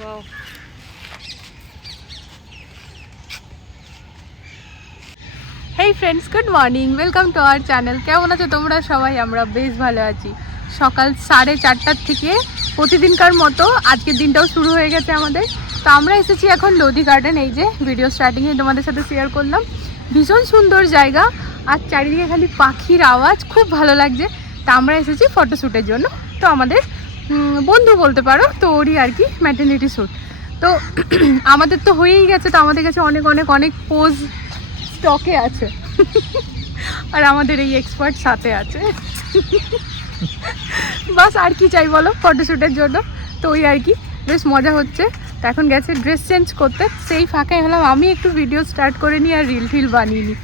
wow. Hey friends, good morning. Welcome to our channel. কেমন আছো তোমরা সবাই? আমরা বেশ ভালো আছি। সকাল 4:30 থেকে প্রতিদিনকার মতো আজকের দিনটাও শুরু হয়ে গেছে আমাদের। তো আমরা এসেছি এখন লোধি গার্ডেন। এই যে ভিডিও স্টার্টিংয়ে তোমাদের সাথে শেয়ার করলাম। ভীষণ সুন্দর জায়গা আর চারিদিকে খালি পাখির আওয়াজ, খুব ভালো লাগছে। তা আমরা এসেছি ফটোশ্যুটের জন্য। তো আমাদের বন্ধু বলতে পারো, তো ওরই আর কি ম্যাটারনিটি শ্যুট। তো আমাদের তো হয়েই গেছে, তো আমাদের কাছে অনেক অনেক অনেক পোজ স্টকে আছে আর আমাদের এই এক্সপার্ট সাথে আছে। বাস আর কি চাই বলো ফটোশ্যুটের জন্য। তো ওই আর কি বেশ মজা হচ্ছে। তো এখন গেছে ড্রেস চেঞ্জ করতে, সেই ফাঁকায় হলাম আমি একটু ভিডিও স্টার্ট করে নিই আর রিল টিল বানিয়ে নিই।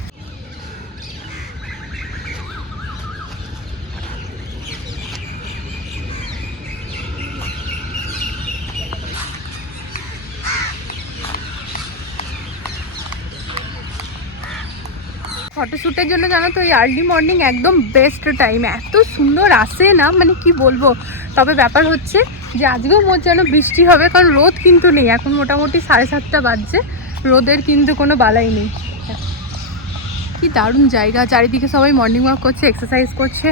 ফটোশ্যুটের জন্য জানো তো এই আর্লি মর্নিং একদম বেস্ট টাইম। এত সুন্দর আসে না, মানে কি বলবো। তবে ব্যাপার হচ্ছে যে আজকেও মোট যেন বৃষ্টি হবে, কারণ রোদ কিন্তু নেই। এখন মোটামুটি 7:30 বাজছে, রোদের কিন্তু কোনো বালাই নেই। কি দারুণ জায়গা, চারিদিকে সবাই মর্নিং ওয়াক করছে, এক্সারসাইজ করছে,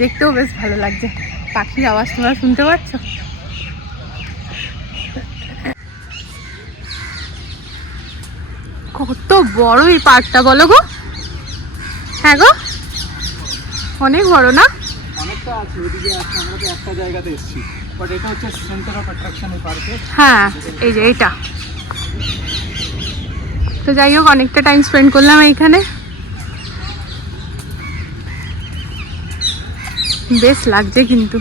দেখতেও বেশ ভালো লাগছে। পাখির আওয়াজ তোমরা শুনতে পাচ্ছ? কত বড় এই পার্কটা বলো গো। হ্যাঁ গো, অনেক বড় না? অনেকটা আছে, ওদিকে আছে। আমরা তো একটা জায়গাতে এসেছি, বাট এটা হচ্ছে সেন্টার অফ অ্যাট্রাকশন এই পার্কে। হ্যাঁ, এই যে এটা। তো যাই হোক, অনেকটা টাইম স্পেন্ড করলাম এইখানে, বেশ লাগছে কিন্তু।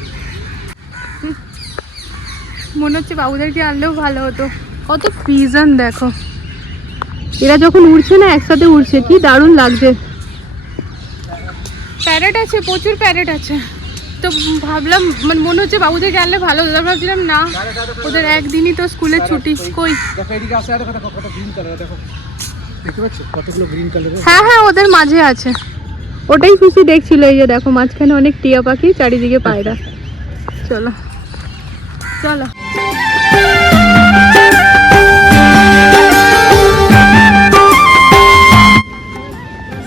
মনে হচ্ছে বাবুদেরকে আনলেও ভালো হতো। কত পিজন দেখো, এরা যখন উড়ছে না একসাথে উড়ছে, কি দারুণ লাগছে। প্যারেট আছে, প্রচুর প্যারেট আছে। তো ভাবলাম, মানে মনে হচ্ছে বাবুদেরকে আনলে ভালো হতো। ভাবছিলাম না, ওদের একদিনই তো স্কুলের ছুটি। কই দেখো এদিকে আছে, দেখো দেখো কত গ্রিন কালার, দেখো দেখতে পাচ্ছ কতগুলো গ্রিন কালারের। হ্যাঁ হ্যাঁ, ওদের মাঝে আছে। ওটাই খুশি দেখছিল। এই যে দেখো মাঝখানে অনেক টিয়া পাখি, চারিদিকে পায়রা। চলো চলো।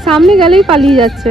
সামনে গেলেই পালিয়ে যাচ্ছে।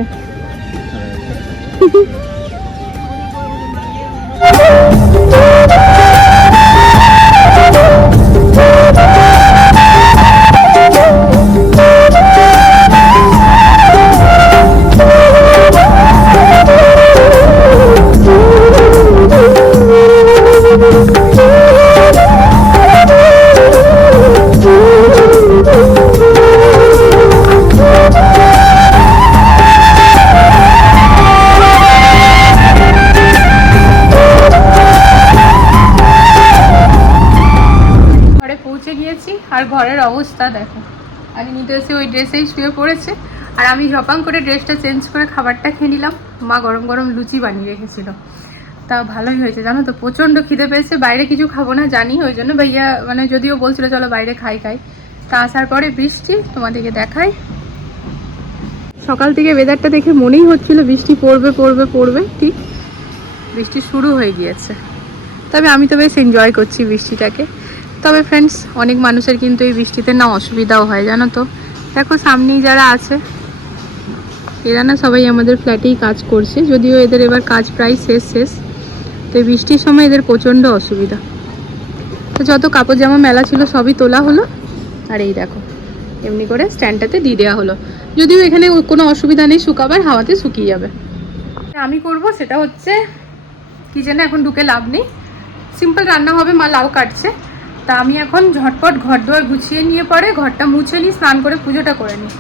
আর ঘরের অবস্থা দেখো, আগে নিতে এসে ওই ড্রেসেই শুয়ে পড়েছে, আর আমি ঝপাং করে ড্রেসটা চেঞ্জ করে খাবারটা খেয়ে নিলাম। মা গরম গরম লুচি বানিয়ে রেখেছিল, তা ভালোই হয়েছে জানো তো। প্রচণ্ড খিদে পেয়েছে, বাইরে কিছু খাবো না জানি, ওই জন্য ভাইয়া মানে যদিও বলছিল চলো বাইরে খাই। তা আসার পরে বৃষ্টি তোমাদেরকে দেখাই। সকাল থেকে ওয়েদারটা দেখে মনেই হচ্ছিল বৃষ্টি পড়বে পড়বে পড়বে, ঠিক বৃষ্টি শুরু হয়ে গিয়েছে। তবে আমি তো বেশ এনজয় করছি বৃষ্টিটাকে। তবে ফ্রেন্ডস, অনেক মানুষের কিন্তু এই বৃষ্টিতে না অসুবিধাও হয় জানো তো। দেখো সামনেই যারা আছে, এরা না সবাই আমাদের ফ্ল্যাটেই কাজ করছে, যদিও এদের এবার কাজ প্রায় শেষ। তো এই বৃষ্টির সময় এদের প্রচণ্ড অসুবিধা। তো যত কাপড় জামা মেলা ছিল সবই তোলা হলো, আর এই দেখো এমনি করে স্ট্যান্ডটাতে দিয়ে দেওয়া হলো। যদিও এখানে কোনো অসুবিধা নেই, শুকাবার হাওয়াতে শুকিয়ে যাবে। আমি করব সেটা হচ্ছে কিচেনে এখন ঢুকে লাভ নেই, সিম্পল রান্না হবে। মা লাউ কাটছে, তা আমি এখন ঝটপট ঘর দুয়ার গুছিয়ে নিয়ে পরে ঘরটা মুছে নিই, স্নান করে পুজোটা করে নিই।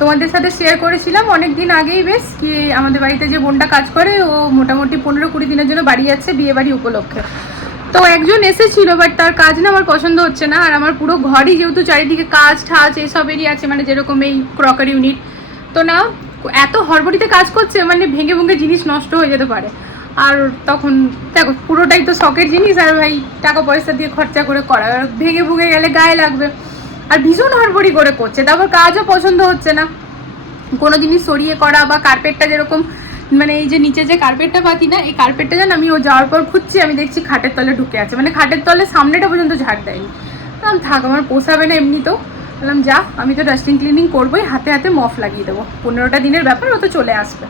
তোমাদের সাথে শেয়ার করেছিলাম অনেক দিন আগেই বেশ, কি আমাদের বাড়িতে যে বোনটা কাজ করে ও মোটামুটি 15-20 দিনের জন্য বাড়ি যাচ্ছে বিয়ে বাড়ি উপলক্ষে। তো একজন এসেছিল, বাট তার কাজ না আমার পছন্দ হচ্ছে না। আর আমার পুরো ঘরই যেহেতু চারিদিকে কাজ ঠাজ এসবেরই আছে, মানে যেরকম এই ক্রকারি ইউনিট, তো না এত হড়বড়িতে কাজ করছে, মানে ভেঙে ভেঙে জিনিস নষ্ট হয়ে যেতে পারে। আর তখন দেখো পুরোটাই তো শখের জিনিস, আর ভাই টাকা পয়সা দিয়ে খরচা করে করা, ভেঙে ভুঙে গেলে গায়ে লাগবে। আর ভীষণ হড়বড়ি করে করছে, তারপর কাজও পছন্দ হচ্ছে না। কোনো জিনিস সরিয়ে করা বা কার্পেটটা যেরকম মানে এই যে নিচে যে কার্পেটটা পাতি না, এই কার্পেটটা যেন আমি ও যাওয়ার পর খুঁজছি, আমি দেখছি খাটের তলে ঢুকে আছে, মানে খাটের তলে সামনেটা পর্যন্ত ঝাড় দেয়নি। বললাম থাক, আমার পোষাবে না এমনিতেও। বললাম যা, আমি তো ডাস্টিং ক্লিনিং করবোই, হাতে হাতে মফ লাগিয়ে দেবো, 15টা দিনের ব্যাপার, ও তো চলে আসবে।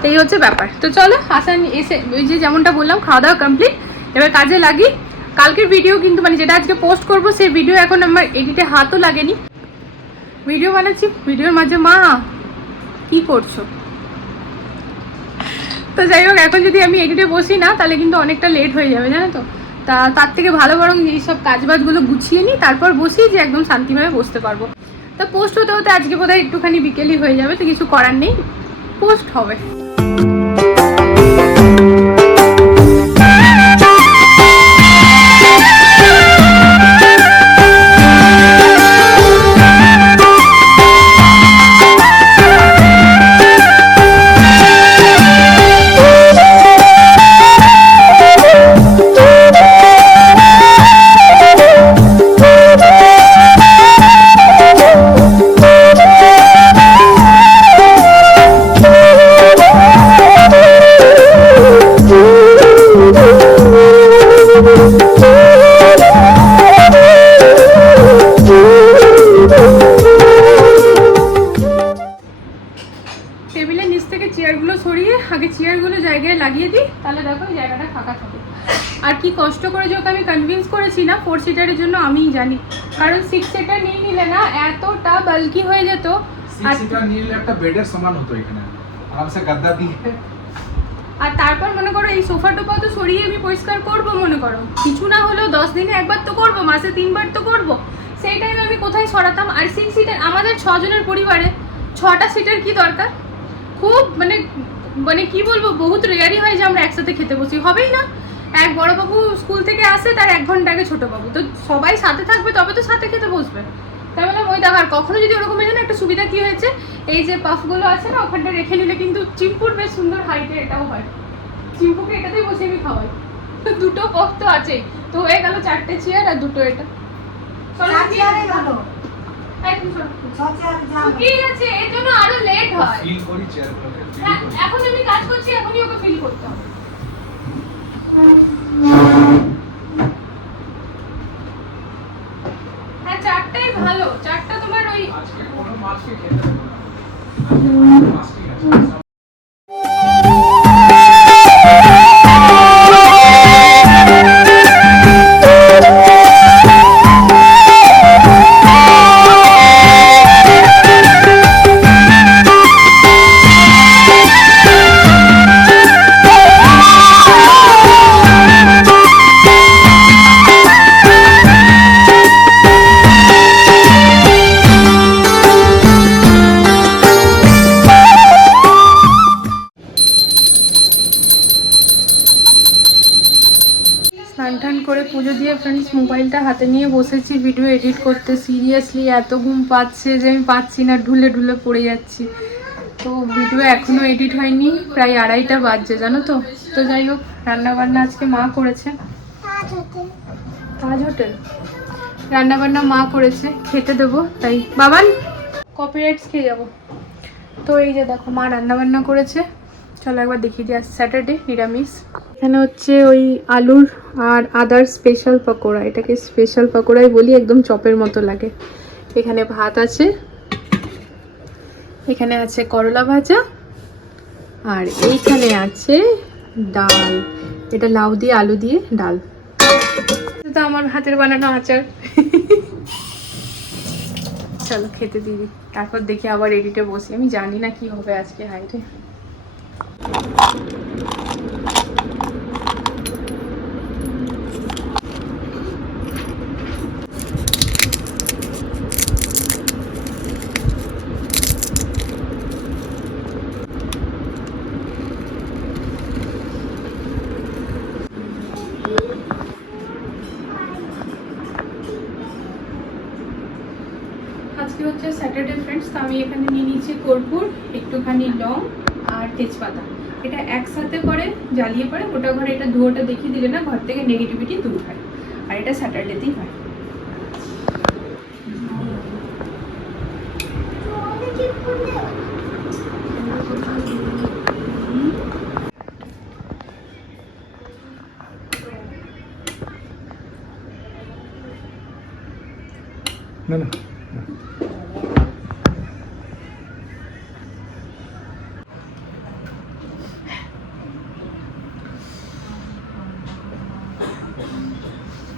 তো এই হচ্ছে ব্যাপার। তো চলো আসান এসে ওই যে যেমনটা বললাম, খাওয়া দাওয়া কমপ্লিট, এবার কাজে লাগি। কালকের ভিডিও কিন্তু মানে যেটা আজকে পোস্ট করবো, সেই ভিডিও এখন আমার এডিটে হাতও লাগেনি, ভিডিও বানাচ্ছি, ভিডিওর মাঝে মা কি করছো। তো যাই হোক, এখন যদি আমি এডিটে বসি না, তাহলে কিন্তু অনেকটা লেট হয়ে যাবে, জানো তো। তার থেকে ভালো বরং এইসব কাজবাজগুলো গুছিয়ে নিই, তারপর বসি, যে একদম শান্তিভাবে বসতে পারবো। তা পোস্ট হতে হতে আজকে বোধহয় একটুখানি বিকেলই হয়ে যাবে, তো কিছু করার নেই, পোস্ট হবে। টেবিলের নিচ থেকে চেয়ারগুলো সরিয়ে আগে চেয়ারগুলো জায়গায় লাগিয়ে দিই, তাহলে দেখো এই জায়গাটা ফাঁকা থাকে। আর কি কষ্ট করে যে ওকে আমি কনভিন্স করেছি না 4 সিটারের জন্য, আমিই জানি। কারণ 6 সিটার নিয়ে নিলে না এতটা বাল্কি হয়ে যেত। 6 সিটার নিয়ে নিলে একটা বেডের সমান হতো এখানে, আরামসে গাদ্দা দিয়ে। আর তারপর মনে করো এই সোফা টোফা তো সরিয়ে আমি পরিষ্কার করবো, মনে করো কিছু না হলেও 10 দিনে একবার তো করবো, মাসে 3 বার তো করবো। সেই টাইমে আমি কোথায় সরাতাম। আর 6 সিটার আমাদের 6 জনের পরিবারে 6টা সিটার কি দরকার। খুব মানে মানে কি বলবো, বহুত রেয়ারই হয় যে আমরা একসাথে খেতে বসি, হবেই না। এক বড় বাবু স্কুল থেকে আসে, তার 1 ঘন্টা আগে ছোট বাবু, তো সবাই সাথে থাকবে তবে তো সাথে খেতে বসবে। তাই বললাম ওই দেখার কখনো যদি ওরকম হয়ে যায় না, একটা সুবিধা কি হয়েছে, এই যে পাফগুলো আছে না ওখানটা রেখে নিলে কিন্তু চিম্পুর বেশ সুন্দর হাইটে এটাও হয়। চিম্পুকে এটাতেই বসে আমি খাওয়াই, দুটো পফ তো আছে, তো হয়ে গেল 4টে চেয়ার আর দুটো এটা। ঠিক আছে, এর জন্য আরো লেট হয়। ফিল করি চেয়ারগুলোকে, এখন আমি কাজ করছি, এখনই ওকে ফিল করতে হবে। হ্যাঁ 4টাই ভালো, 4টা তোমার ওই আজকে কোনো মাছকে খেতে দেবো না, মাছটি আছে। স্নান টান করে পুজো দিয়ে ফ্রেন্ডস মোবাইলটা হাতে নিয়ে বসেছি ভিডিও এডিট করতে। সিরিয়াসলি এত ঘুম পাচ্ছে যে আমি পাচ্ছি না, ঢুলে ঢুলে পড়ে যাচ্ছি। তো ভিডিও এখনও এডিট হয়নি, প্রায় 2:30টা বাজছে জানো তো। তো যাই হোক, রান্নাবান্না আজকে মা করেছে, তাজ হোটেল রান্নাবান্না মা করেছে, খেতে দেবো তাই। বাবান কপিরাইটস খেয়ে যাবো। তো এই যে দেখো মা রান্নাবান্না করেছে, চলো একবার দেখিয়ে দিই। আজ স্যাটারডে, নিরামিষ। এখানে হচ্ছে ওই আলুর আর আদার স্পেশাল পকোড়া, এটাকে স্পেশাল পকোড়াই বলি, একদম চপের মতো লাগে। এখানে ভাত আছে, এখানে আছে করলা ভাজা, আর এইখানে আছে ডাল। এটা লাউ দিয়ে আলু দিয়ে ডাল। তো আমার হাতের বানানো আচার। চলো খেতে দিই, তারপর দেখি আবার এডিটে বসি। আমি জানি না কি হবে আজকে, হাইরে। আজকে হচ্ছে স্যাটারডে ফ্রেন্ডস, তো আমি এখানে নিয়ে নিচ্ছি কর্পূর, একটুখানি লং আর তেজপাতা। এটা একসাথে করে জ্বালিয়ে পরে গোটা ঘরে এটা ধোঁয়াটা দেখিয়ে দিলে না ঘর থেকে নেগেটিভিটি দূর হয়। আর এটা স্যাটারডেতেই হয়। না না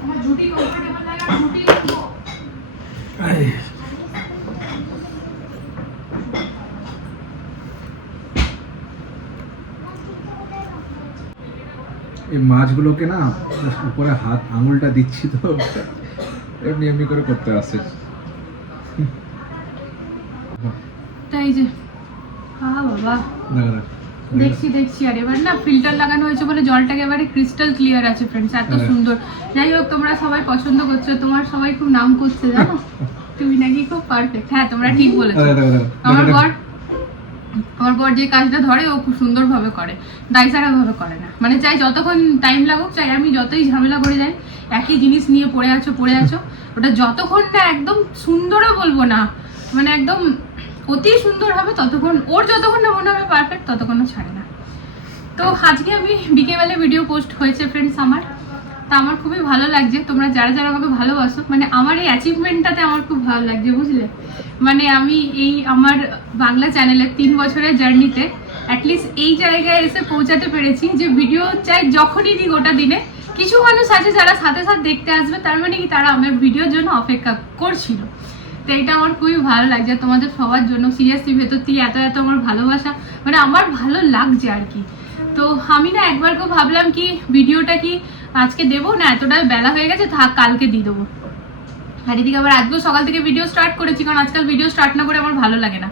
আমার ঝুটি কমফোর্টেবল লাগে, ঝুটি এই মাছগুলোকে না উপরে হাত আঙুলটা দিচ্ছি তো এমনি এমনি করে করতে আসছে। তাই যে বাবা দেখছি আর এবার না ফিল্টার লাগানো হয়েছে বলে জলটাকে এবারে ক্রিস্টাল ক্লিয়ার আছে ফ্রেন্ডস, এত সুন্দর। যাই হোক, তোমরা সবাই পছন্দ করছো, তোমার সবাই খুব নাম করছে জানো, তুমি নাকি খুব পারফেক্ট। হ্যাঁ, তোমরা ঠিক বলেছো। আমার বর যে কাজটা ধরে ও খুব সুন্দরভাবে করে, দায়সারা ভাবে করে না। মানে চাই যতক্ষণ টাইম লাগুক, চাই আমি যতই ঝামেলা করে যাই, একই জিনিস নিয়ে পড়ে আছো, ওটা যতক্ষণ না একদম সুন্দরও বলবো না, মানে একদম অতি সুন্দর হবে, ততক্ষণ ওর যতক্ষণ না মনে হবে পারফেক্ট ততক্ষণ ছাড়ে না। তো আজকে আমি বিকেলবেলা ভিডিও পোস্ট হয়েছে ফ্রেন্ডস আমার, তা আমার খুবই ভালো লাগছে। তোমরা যারা যারা আমাকে ভালোবাসো, মানে আমার এই অ্যাচিভমেন্টটাতে আমার খুব ভালো লাগছে, বুঝলে। মানে আমি এই আমার বাংলা চ্যানেলের 3 বছরের জার্নিতে অ্যাটলিস্ট এই জায়গায় এসে পৌঁছাতে পেরেছি যে ভিডিও চাই যখনই দিই গোটা দিনে কিছু মানুষ আছে যারা সাথে সাথে দেখতে আসবে, তার মানে কি তারা আমার ভিডিওর জন্য অপেক্ষা করছিল। তো এটা আমার খুবই ভালো লাগছে তোমাদের সবার জন্য। সিরিয়াসলি ভেতর থেকে এত এত আমার ভালোবাসা, মানে আমার ভালো লাগছে আর কি। তো আমি না একবার কেউ ভাবলাম কি ভিডিওটা কি আজকে দেবো না, এতটা বেলা হয়ে গেছে, থাক কালকে দিয়ে দেবো। আর এদিকে আবার আজকেও সকাল থেকে ভিডিও স্টার্ট করেছি, কারণ আজকাল ভিডিও স্টার্ট না করে আমার ভালো লাগে না।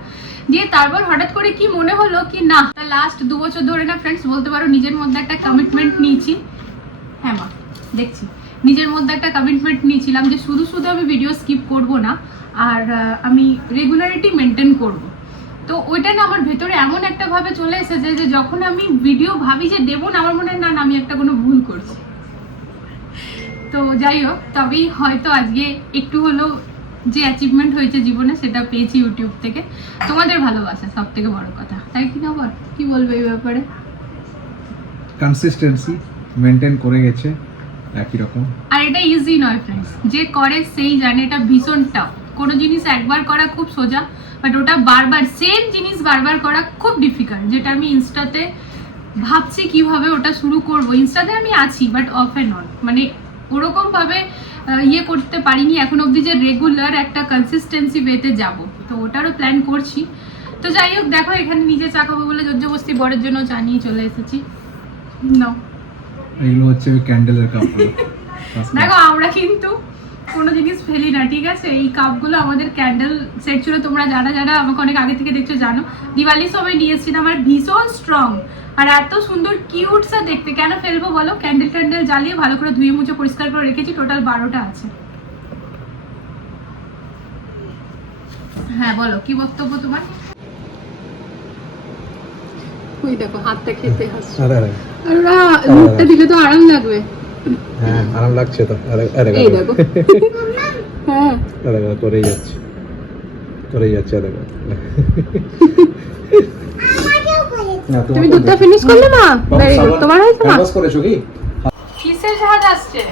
দিয়ে তারপর হঠাৎ করে কি মনে হলো কি না, লাস্ট 2 বছর ধরে না ফ্রেন্ডস বলতে পারো নিজের মধ্যে একটা কমিটমেন্ট নিয়েছি। হ্যাঁ মা দেখছি, নিজের মধ্যে একটা কমিটমেন্ট নিয়েছিলাম যে শুধু শুধু আমি ভিডিও স্কিপ করব না, আর আমি রেগুলারিটি মেনটেন করব। তো ওইটা না আমার ভেতরে এমন একটা ভাবে চলে এসেছে যে যখন আমি ভিডিও ভাবি যে দেবো না, আমার মনে হয় না আমি একটা কোনো ভুল করছি। তো যাই হোক, তবেই হয়তো আজকে একটু হলো যে অ্যাচিভমেন্ট হয়েছে জীবনে সেটা পেয়েছি ইউটিউব থেকে, তোমাদের ভালোবাসা সব থেকে বড় কথা। তাই কি খবর, কি বলবে এই ব্যাপারে? কনসিস্টেন্সি মেনটেন করে গেছে একই রকম। আর এটা ইজি নয় ফ্রেন্ডস, যে করে সেই জানে এটা ভীষণ টাফ। কোনো জিনিস একবার করা খুব সোজা, বাট ওটা বারবার সেম জিনিস বারবার করা খুব ডিফিকাল্ট। যেটা আমি ইনস্টাতে ভাবছি কিভাবে ওটা শুরু করব। ইনস্টাতে আমি আছি বাট অফ অ্যান্ড অন, মানে ওরকম ভাবে ইয়ে করতে পারিনি এখন অবধি যে রেগুলার একটা কনসিস্টেন্সি ওয়েতে যাব। তো ওটারও প্ল্যান করছি। তো যাই হোক, দেখো এখানে নিজে চা খাবো বলে জোরজবস্তি বরের জন্য চা নিয়ে চলে এসেছি। নাও, এগুলো হচ্ছে ওই ক্যান্ডেলের কাপগুলো। দেখো আমরা কিন্তু কোনো জিনিস ফেলি না, ঠিক আছে। এই কাপগুলো আমাদের ক্যান্ডেল সেট ছিল, তোমরা যারা যারা আমাকে অনেক আগে থেকে দেখছো জানো। দিওয়ালি সময় নিয়ে এসেছিলাম, আর ভীষণ স্ট্রং আর এত সুন্দর কিউট সা দেখতে। কেন ফেলবো বলো? ক্যান্ডেল জ্বালিয়ে ভালো করে ধুয়ে মুছে পরিষ্কার করে রেখেছি, টোটাল 12টা আছে। হ্যাঁ বলো, কি বক্তব্য তোমার? ওই দেখো হাতটা খেতে হাসছে, আর ওরা মুখটা দিলে তো আরাম লাগবে। হ্যাঁ আরাম লাগছে তো। এই দেখো হ্যাঁ করেই যাচ্ছে দেখো। তুমি দুধটা ফিনিশ করলে মা? Very good. তোমার হয়েছে মা? বাস করেছো কি? কিসের জাহাজ আসছে?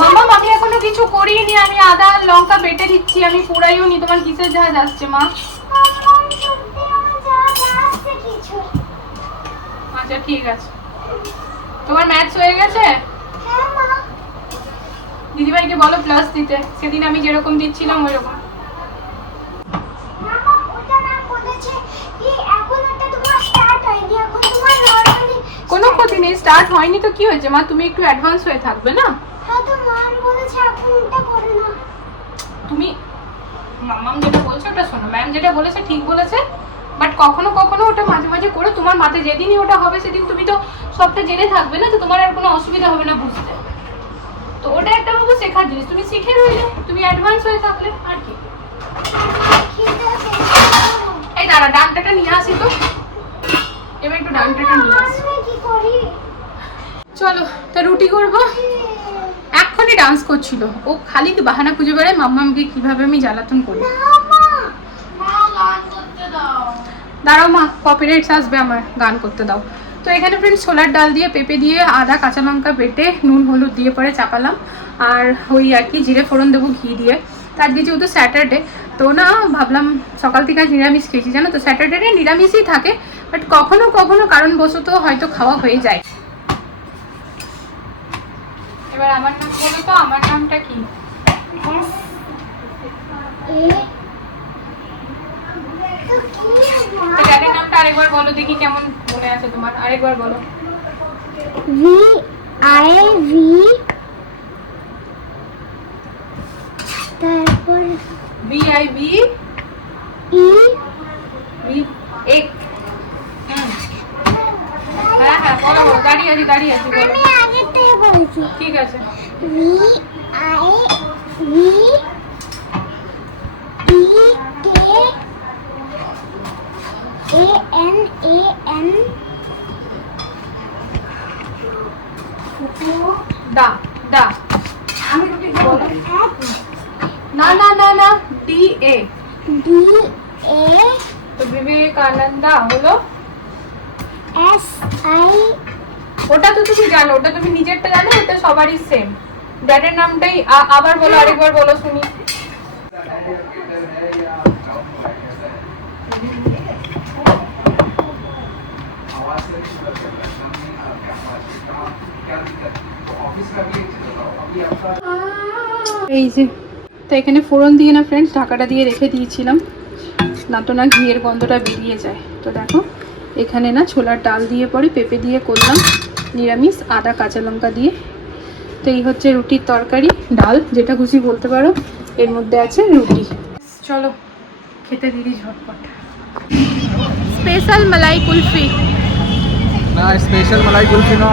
মামা আমি এখনো কিছু করিনি, আমি আদা লঙ্কা বেটে দিচ্ছি, আমি পুরাইও নি। তোমার কিসের জাহাজ আসছে মা? আচ্ছা ঠিক আছে। তোমার ম্যাথস হয়ে গেছে? দিদিভাইকে বলো প্লাস দিতে, সেদিন আমি যেরকম দিচ্ছিলাম ওই রকম। কোনো ক্ষতি নেই, স্টার্ট হয়নি তো কি হয়েছে মা? তুমি একটু অ্যাডভান্স হয়ে থাকবে না? তুমি মামাম যেটা বলছে ওটা শোনো, ম্যাম যেটা বলেছে ঠিক বলেছে, বাট কখনো কখনো ওটা মাঝে মাঝে করে তোমার মাথায় যেদিনই ওটা হবে সেদিন তুমি তো সবটা জেনে থাকবে না, তো তোমার আর কোনো অসুবিধা হবে না বুঝতে। তো ওটা একটা বাবু শেখার জিনিস, তুমি শিখে রইলে, তুমি অ্যাডভান্স হয়ে থাকলে আর কি। এই দাঁড়া, ডানটাটা নিয়ে আসি তো, এবার একটু ডানটাটা নিয়ে আসি। চলো তা রুটি করবো। এক্ষুনি ডান্স করছিল ও, খালি বাহানা খুঁজে বেড়ায় মাম্মামকে কিভাবে আমি জ্বালাতন করি। দাঁড়াও মা, কপিরাইটস আসবে আমার, গান করতে দাও। তো এখানে ফ্রেন্ডস ছোলার ডাল দিয়ে পেঁপে দিয়ে আদা কাঁচা লঙ্কা বেটে নুন হলুদ দিয়ে পরে চাপালাম, আর ওই আর কি জিরে ফোড়ন দেবো ঘি দিয়ে। তো আজকে যেহেতু স্যাটারডে, তো না ভাবলাম সকাল থেকে আজ নিরামিষ খেয়েছি, জানো তো স্যাটারডে নিরামিষই থাকে, বাট কখনো কখনো কারণবশত হয়তো খাওয়া হয়ে যায়। এবার আমার নাম বলো তো, আমার নামটা কি? ড্যাডির নামটা আরেকবার বলো দেখি কেমন মনে আছে তোমার, আরেকবার বলো। VIV, তারপর VIV E, এক। হ্যাঁ হ্যাঁ বলো বলো, দাঁড়িয়ে আছি বলো। আমি আগে থেকে বলছি। ঠিক আছে। VIVEKANAN, দা দা না না না না DA, DA, তো বিবেকানন্দা হলো। SI, ওটা তো তুমি জানো, ওটা তুমি নিজেরটা জানো, ওটা সবারই সেম। ড্যাডের নামটাই আবার বলো, আরেকবার বলো শুনি। এই যে, তো এখানে ফোড়ন দিয়ে না ফ্রেন্ডস ঢাকাটা দিয়ে রেখে দিয়েছিলাম, না তো না ঘিয়ের গন্ধটা বেরিয়ে যায়। তো দেখো এখানে না ছোলার ডাল দিয়ে পরে পেঁপে দিয়ে করলাম নিরামিষ, আদা কাঁচা লঙ্কা দিয়ে। তো এই হচ্ছে রুটির তরকারি, ডাল যেটা খুশি বলতে পারো, এর মধ্যে আছে রুটি। চলো খেতে দিদি ঝটপট। স্পেশাল মালাই কুলফি। না স্পেশাল মালাই কুলফি না,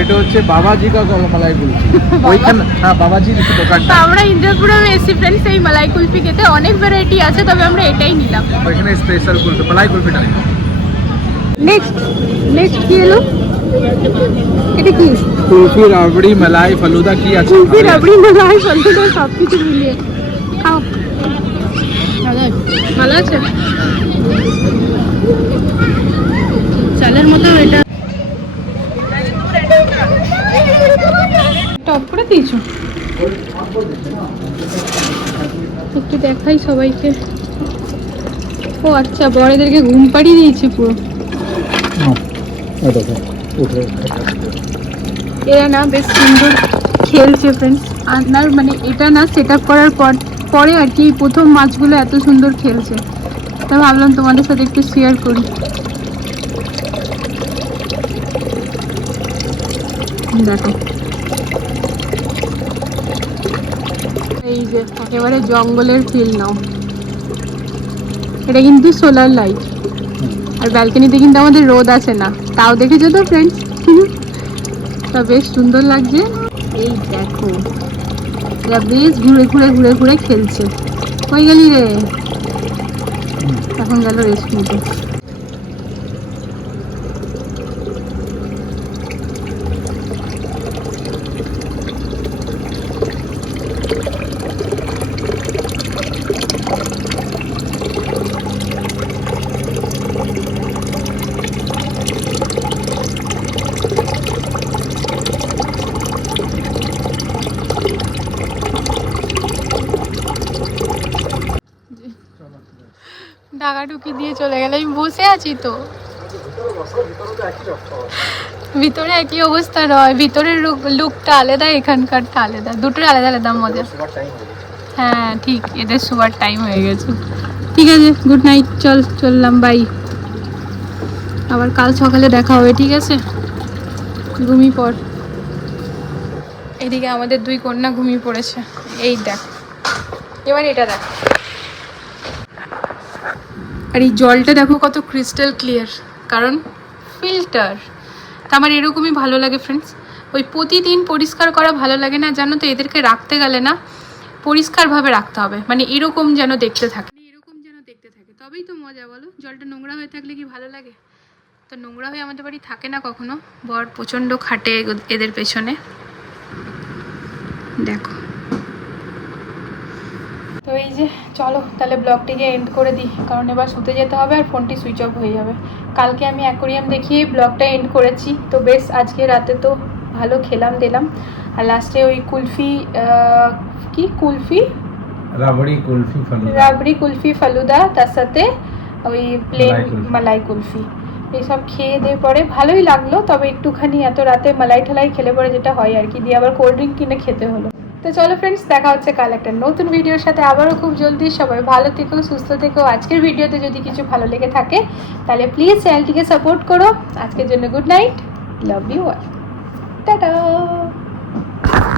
এটা হচ্ছে বাবাজি কা মালাই কুলফি, ওইখানে হ্যাঁ বাবাজির দোকানটা। তো আমরা ইন্দ্রপুরমে এসি ফ্রেন্ডস এই মালাই কুলফি খেতে, অনেক ভ্যারাইটি আছে তবে আমরা এটাই নিলাম। ওইখানে স্পেশাল কুলফি মালাই কুলফিটা নেই। নেক্সট কি এলো? এটা কি? কুলফি রাবড়ি মালাই ফালুদা কি আছে? কুলফি রাবড়ি মালাই ফালুদা সব কিছু মিলিয়ে খাও। ভালো আছে চালের মতো। এটা টপ করে দিয়েছো, একটু দেখাই সবাইকে। ও আচ্ছা, বড়দেরকে ঘুম পাড়িয়ে দিয়েছে পুরো। এরা না বেশ সুন্দর খেলছে ফ্রেন্ডস। আপনার মানে এটা না সেট আপ করার পরে আর কি প্রথম মাছগুলো এত সুন্দর খেলছে, তা ভাবলাম তোমাদের সাথে একটু শেয়ার করি। দেখো এই যে একেবারে জঙ্গলের ফিল নাও। এটা কিন্তু সোলার লাইট, আর ব্যালকনিতে কিন্তু আমাদের রোদ আছে না, তাও দেখেছো তো ফ্রেন্ডস, তা বেশ সুন্দর লাগছে। এই দেখো এরা বেশ ঘুরে ঘুরে ঘুরে ঘুরে খেলছে। কই গেলি রে? এখন গেল রেস্ট নিতে। ঢাকাঢুকি দিয়ে চলে গেল, আমি বসে আছি তো। ভিতরে একই অবস্থা নয়, ভিতরের লুকটা আলাদা, এখানকারটা আলাদা, দুটোর আলাদা আলাদা মজা। হ্যাঁ ঠিক, এদের শোয়ার টাইম হয়ে গেছে। ঠিক আছে, গুড নাইট, চললাম, বাই। আবার কাল সকালে দেখা হবে, ঠিক আছে? ঘুমিয়ে পড়। এদিকে আমাদের দুই কন্যা ঘুমিয়ে পড়েছে। এই দেখ, এবার এটা দেখ, আর এই জলটা দেখো কত ক্রিস্টাল ক্লিয়ার, কারণ ফিল্টার। তা আমার এরকমই ভালো লাগে ফ্রেন্ডস। ওই প্রতিদিন পরিষ্কার করা ভালো লাগে না, জানো তো? এদেরকে রাখতে গেলে না পরিষ্কারভাবে রাখতে হবে, মানে এরকম যেন দেখতে থাকে, তবেই তো মজা, বলো? জলটা নোংরা হয়ে থাকলে কি ভালো লাগে? তো নোংরা হয়ে আমাদের বাড়ি থাকে না কখনো, বর প্রচণ্ড খাটে এদের পেছনে। দেখো, তো এই যে চলো তাহলে ব্লগটিকে এন্ড করে দিই, কারণ এবার শুতে যেতে হবে আর ফোনটি সুইচ অফ হয়ে যাবে। কালকে আমি অ্যাকোরিয়াম দেখিয়ে ব্লগটা এন্ড করেছি। তো বেশ আজকে রাতে তো ভালো খেলাম দিলাম। আর লাস্টে ওই কুলফি কি কুলফি রাবড়ি কুলফি ফালুদা, তার সাথে ওই প্লেন মালাই কুলফি, এইসব খেয়ে দিয়ে পরে ভালোই লাগলো। তবে একটুখানি এত রাতে মালাই ঠালাই খেলে পরে যেটা হয় আর কি, দিয়ে আবার কোল্ড ড্রিঙ্ক কিনে খেতে হলো। তো চলো ফ্রেন্ডস, দেখা হচ্ছে কাল একটা নতুন ভিডিওর সাথে আবারও খুব জলদি। সবাই ভালো থেকো, সুস্থ থেকো। আজকের ভিডিওতে যদি কিছু ভালো লেগে থাকে তাহলে প্লিজ চ্যানেলটিকে সাপোর্ট করো। আজকের জন্য good night, love you all, tata.